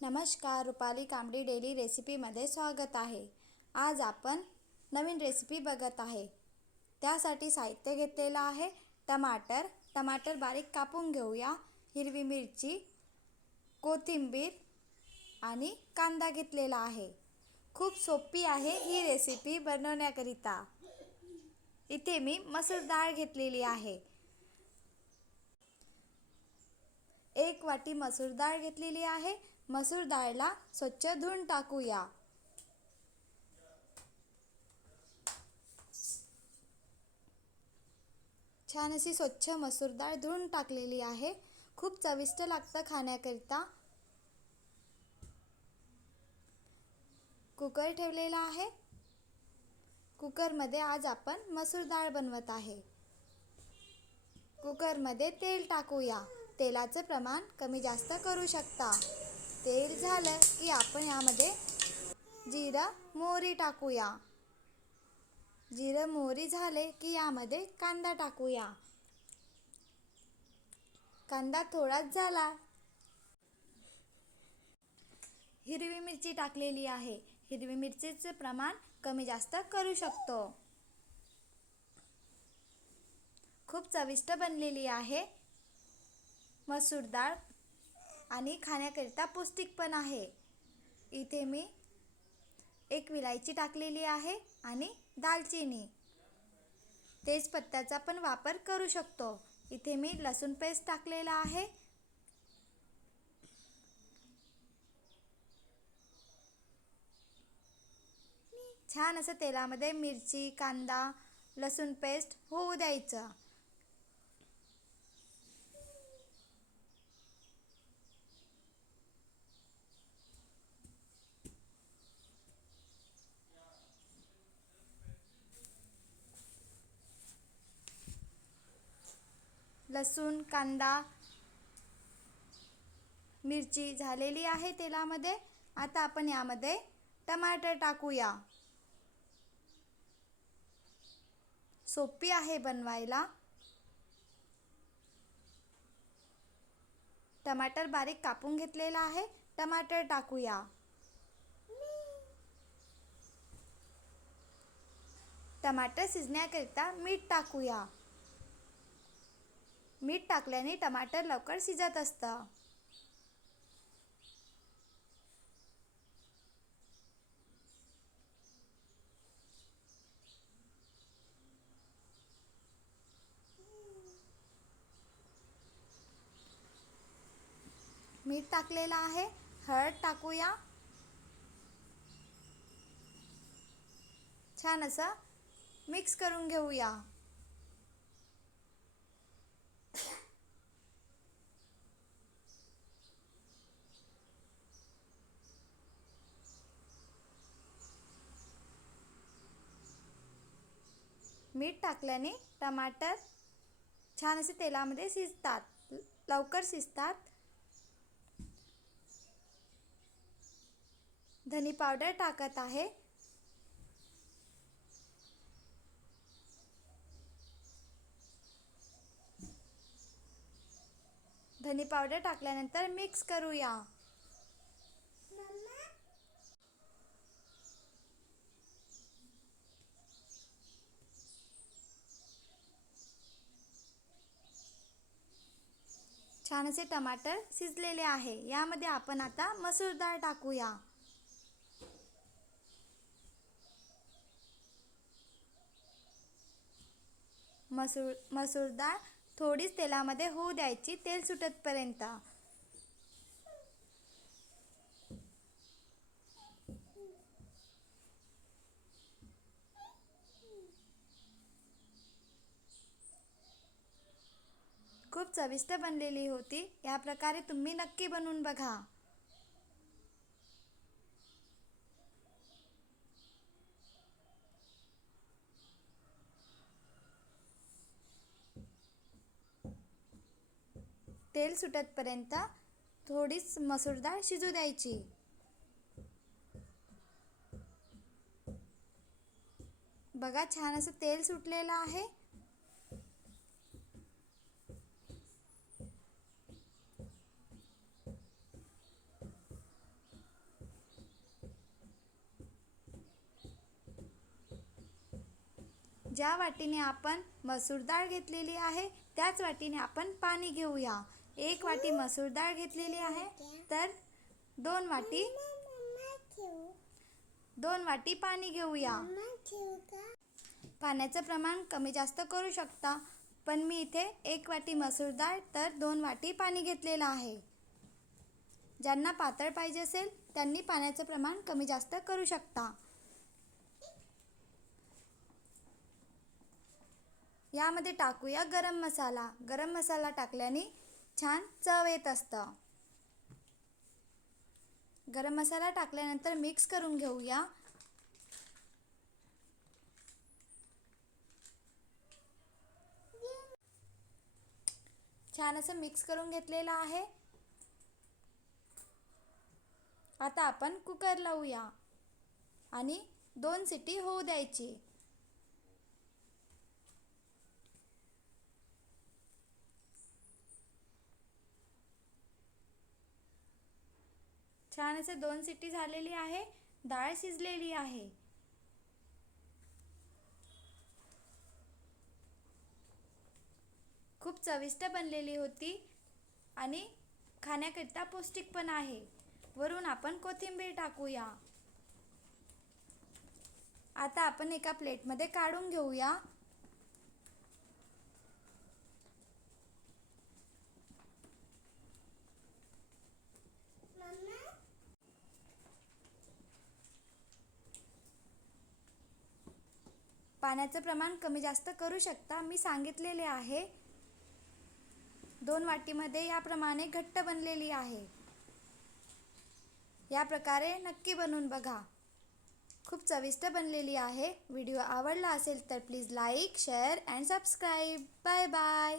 नमस्कार रुपाली कांबडी डेली रेसिपीमध्ये स्वागत आहे. आज आपण नवीन रेसिपी बघत आहे. त्यासाठी साहित्य घेतलेलं आहे. टमाटर टमाटर बारीक कापून घेऊया. हिरवी मिरची कोथिंबीर आणि कांदा घेतलेला आहे. खूप सोपी आहे ही रेसिपी बनवण्याकरिता. इथे मी मसूर डाळ घेतलेली आहे. एक वाटी मसूर डाळ घेतलेली आहे. मसूर डाळला स्वच्छ धुवून टाकूया. छान अशी स्वच्छ मसूर डाळ धुवून टाकलेली आहे. खूप चविष्ट लागतं खाण्याकरिता. कुकर ठेवलेला आहे. कुकरमध्ये आज आपण मसूर डाळ बनवत आहे. कुकरमध्ये तेल टाकूया. तेलाचं प्रमाण कमी जास्त करू शकता. तेल झालं की आपण यामध्ये जिरं मोहरी टाकूया. जिरं मोहरी झाले की यामध्ये कांदा टाकूया. कांदा थोडाच झाला. हिरवी मिरची टाकलेली आहे. हिरवी मिरचीचे प्रमाण कमी जास्त करू शकतो. खूप चविष्ट बनलेली आहे. मसूर डाळ आणि खाण्याकरिता पौष्टिक पण आहे. इथे मी एक विलायची टाकलेली आहे आणि दालचिनी. तेजपत्त्याचा पण वापर करू शकतो. इथे मी लसूण पेस्ट टाकलेला आहे. छान असं तेलामध्ये मिरची कांदा लसूण पेस्ट होऊ द्यायचं. लसूण कांदा मिरची झालेली आहे तेलामध्ये. आता आपण यामध्ये टमाटर टाकूया. सोपी आहे बनवायला. टमाटर बारीक कापून घेतलेला आहे. टमाटर टाकूया. टमाटर शिजण्याकरिता मीठ टाकूया. मीठ टाकल्याने टमाटर लवकर शिजत असतं. मीठ टाकलेलं आहे. हळद टाकूया. छान असं मिक्स करून घेऊया. मीठ टाकल्याने टमाटर छान असे तेलामध्ये शिजतात. लवकर शिजतात. धनी पावडर टाकत आहे. धनी पावडर टाकल्यानंतर मिक्स करूया. छान असे टमाटर शिजलेले आहे. यामध्ये आपण आता मसूर डाळ टाकूया. मसूर मसूर डाळ थोडीच तेलामध्ये होऊ द्यायची. तेल सुटतपर्यंत. चविष्ट बनलेली होती. या प्रकारे तुम्ही नक्की बनवून बघा. तेल सुटतपर्यंत थोडीच मसूर डाळ शिजू द्यायची. बघा छान असं तेल सुटलेलं आहे. ज्या वाटीने आपण मसूर डाळ घेतलेली आहे त्याच वाटीने आपण पाणी घेऊया. एक वाटी मसूर डाळ घेतलेली आहे तर दोन वाटी दोन वाटी पाणी घेऊया. पाण्याचं प्रमाण कमी जास्त करू शकता पण मी इथे एक वाटी मसूर डाळ तर दोन वाटी पाणी घेतलेलं आहे. ज्यांना पातळ पाहिजे असेल त्यांनी पाण्याचं प्रमाण कमी जास्त करू शकता. यामध्ये टाकूया गरम मसाला. गरम मसाला टाकल्याने छान चव येत असतं. गरम मसाला टाकल्यानंतर मिक्स करून घेऊया. छान असं मिक्स करून घेतलेलं आहे. आता आपण कुकर लावूया. आणि दोन सिटी होऊ द्यायची. छान असे दोन सिटी झालेली आहे. डाळ शिजलेली आहे. खूप चविष्ट बनलेली होती आणि खाण्याकरिता पौष्टिक पण आहे. वरून आपण कोथिंबीर टाकूया. आता आपण एका प्लेटमध्ये काढून घेऊया. पाण्याचं प्रमाण कमी जास्त करू शकता. मी सांगितलेले आहे. दोन वाटीमध्ये याप्रमाणे घट्ट बनलेली आहे. या प्रकारे नक्की बनवून बघा. खूप चविष्ट बनलेली आहे. व्हिडिओ आवडला असेल तर please like share and subscribe. Bye bye.